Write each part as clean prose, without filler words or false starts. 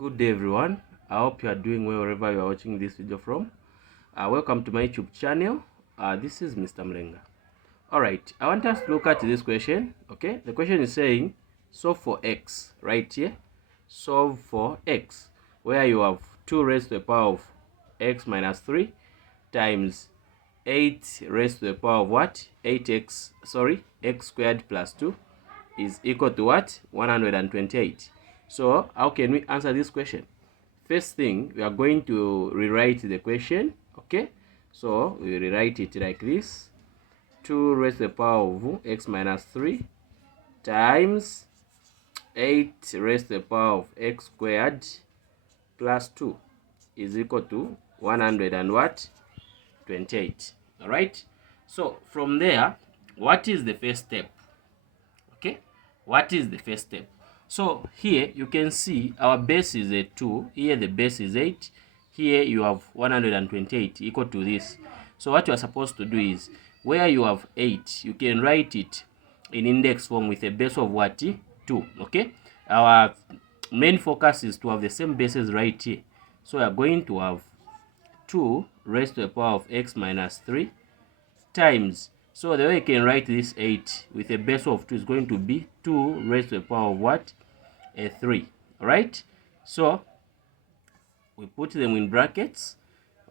Good day everyone. I hope you are doing well wherever you are watching this video from. Welcome to my YouTube channel. This is Mr. Mlenga. Alright, I want us to look at this question. Okay, the question is saying solve for x right here. Solve for x, where you have 2 raised to the power of x minus 3 times 8 raised to the power of what? X squared plus 2 is equal to what? 128. So how can we answer this question? First thing, we are going to rewrite the question. Okay, so we rewrite it like this: 2 raised to the power of x minus 3 times 8 raised to the power of x squared plus 2 is equal to 128. All right, so from there, what is the first step? Okay, what is the first step? So here you can see our base is a 2, here the base is 8, here you have 128 equal to this. So what you are supposed to do is, where you have 8, you can write it in index form with a base of what? 2. Okay, our main focus is to have the same bases right here. So we are going to have 2 raised to the power of x minus 3 times, so the way you can write this 8 with a base of 2 is going to be 2 raised to the power of what? A 3. Alright, so we put them in brackets.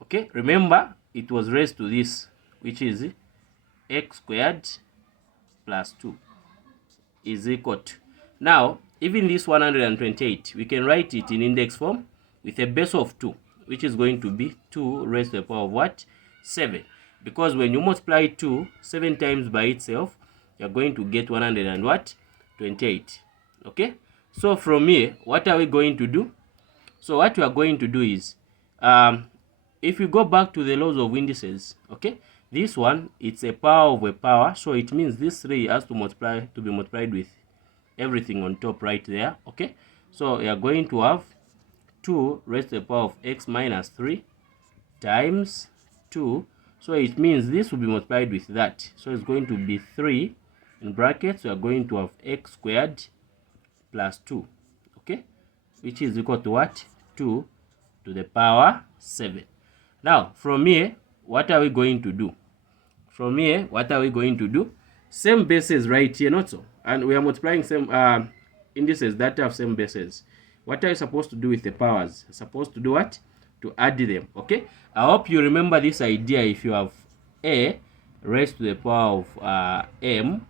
Okay, remember it was raised to this, which is x squared plus 2 is equal to, now even this 128 we can write it in index form with a base of 2, which is going to be 2 raised to the power of what? 7. Because when you multiply 2 7 times by itself, you're going to get 128. Okay, so from here, what are we going to do? So what we are going to do is, if you go back to the laws of indices, okay, this one, it's a power of a power, so it means this 3 has to be multiplied with everything on top right there. Okay, so we are going to have 2 raised to the power of x minus 3 times 2. So it means this will be multiplied with that. So it's going to be 3 in brackets. We are going to have x squared plus 2. Okay, which is equal to what? 2 to the power 7. Now from here, what are we going to do? From here, what are we going to do? Same bases right here, not so. And we are multiplying same indices that have same bases. What are you supposed to do with the powers? You're supposed to do what? To add them. Okay, I hope you remember this idea. If you have a raised to the power of m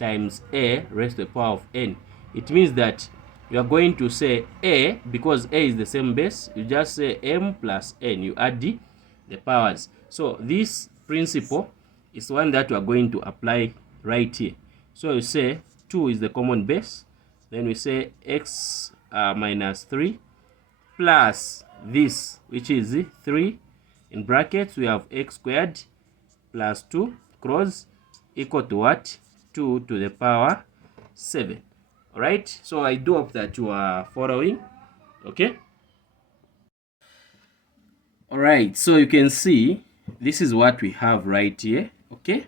times a raised to the power of n, it means that you are going to say a, because a is the same base, you just say m plus n, you add the powers. So this principle is one that we are going to apply right here. So you say 2 is the common base, then we say x minus 3 plus this, which is 3 in brackets, we have x squared plus 2 cross equal to what? 2 to the power 7. All right, so I do hope that you are following. Okay, all right, so you can see this is what we have right here. Okay,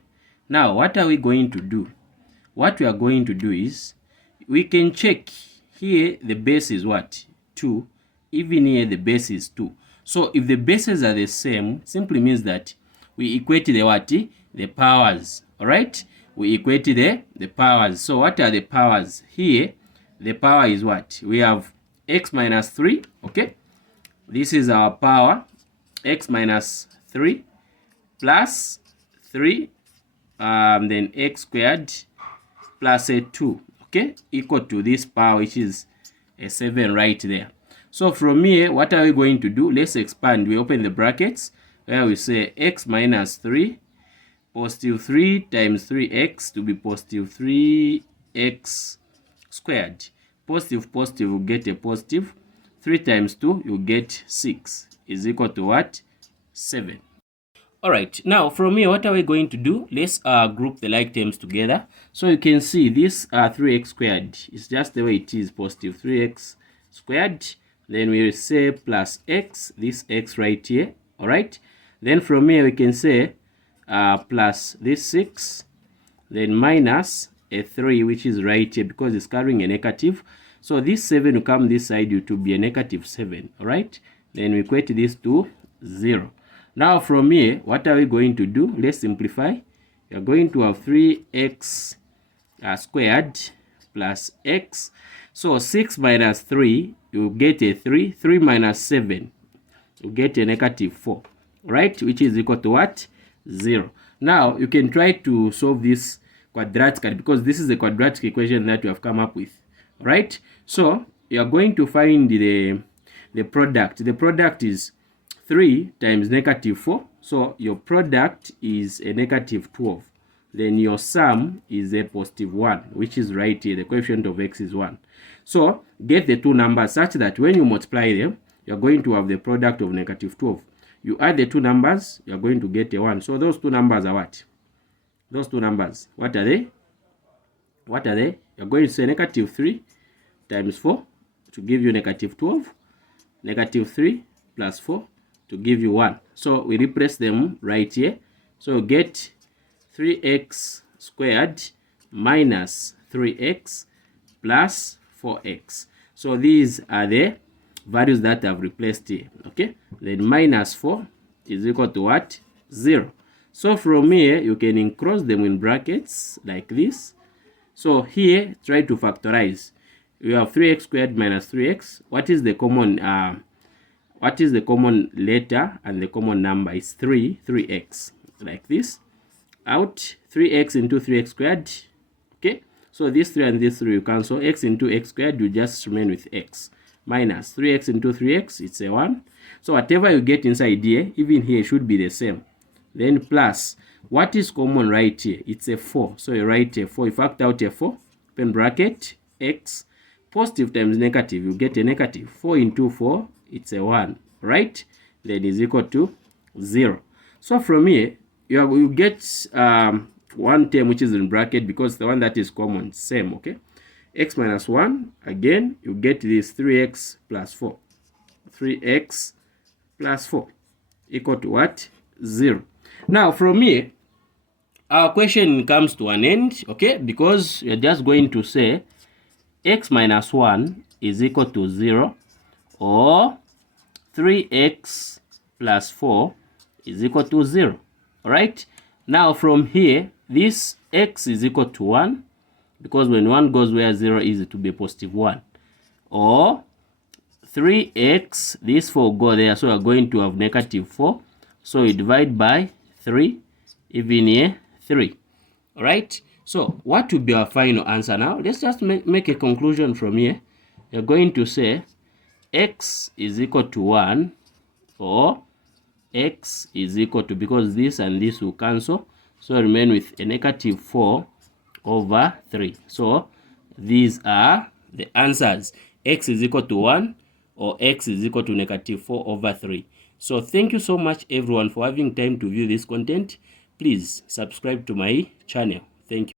now what are we going to do? What we are going to do is, we can check here the base is what? 2. Even here the base is 2. So if the bases are the same, simply means that we equate the what? The powers. All right, we equate the powers. So what are the powers? Here the power is what? We have x minus 3. Okay, this is our power, x minus 3 plus 3, then x squared plus a 2, okay, equal to this power, which is a 7 right there. So from here, what are we going to do? Let's expand. We open the brackets where we say x minus 3 positive 3 times 3x to be positive 3x squared. Positive will get a positive. 3 times 2, you get 6 is equal to what? 7. Alright, now from here, what are we going to do? Let's group the like terms together. So you can see this 3x squared is just the way it is, positive 3x squared. Then we will say plus x, this x right here. Alright, then from here we can say plus this 6, then minus a 3, which is right here because it's carrying a negative. So this 7 will come this side, it will be a negative 7, all right? Then we equate this to 0. Now from here, what are we going to do? Let's simplify. We are going to have 3x squared plus x. So 6 minus 3, you get a 3. 3 minus 7, you get a negative 4, right? Which is equal to what? 0. Now you can try to solve this quadratically, because this is the quadratic equation that we have come up with, right? So you are going to find the product. The product is 3 times negative 4. So your product is a negative 12. Then your sum is a positive 1, which is right here. The coefficient of x is 1. So get the two numbers such that when you multiply them, you're going to have the product of negative 12. You add the two numbers, you're going to get a 1. So those two numbers are what? Those two numbers, what are they? What are they? You're going to say negative 3 times 4 to give you negative 12. Negative 3 plus 4 to give you 1. So we replace them right here. So get 3x squared minus 3x plus 4x. So these are the values that I've replaced here. Okay, then minus 4 is equal to what? 0. So from here you can enclose them in brackets like this. So here try to factorize. You have 3x squared minus 3x. What is the common letter and the common number? Is 3x, like this. Out 3x into 3x squared. Okay, so this 3 and this 3 you cancel. X into x squared, you just remain with x. Minus 3x into 3x, it's a 1. So whatever you get inside here, even here should be the same. Then plus, what is common right here? It's a 4. So you write a 4. You factor out a 4, open bracket, x, positive times negative, you get a negative. 4 into 4, it's a 1, right? Then is equal to 0. So from here, you get one term which is in bracket because the one that is common, same, okay? X minus 1, again, you get this 3x plus 4. 3x plus 4 equal to what? 0. Now, from here, our question comes to an end, okay? Because you're just going to say x minus 1 is equal to 0, or 3x plus 4 is equal to 0. All right? Now, from here, this x is equal to 1, because when 1 goes where 0 is, it will be positive 1. Or 3x, this 4 go there, so we are going to have negative 4. So we divide by 3, even here 3. All right? So what will be our final answer now? Let's just make a conclusion from here. You're going to say x is equal to 1, or x is equal to, because this and this will cancel, so remain with a negative 4 over 3. So these are the answers. X is equal to 1, or x is equal to negative 4 over 3. So thank you so much everyone for having time to view this content. Please subscribe to my channel. Thank you.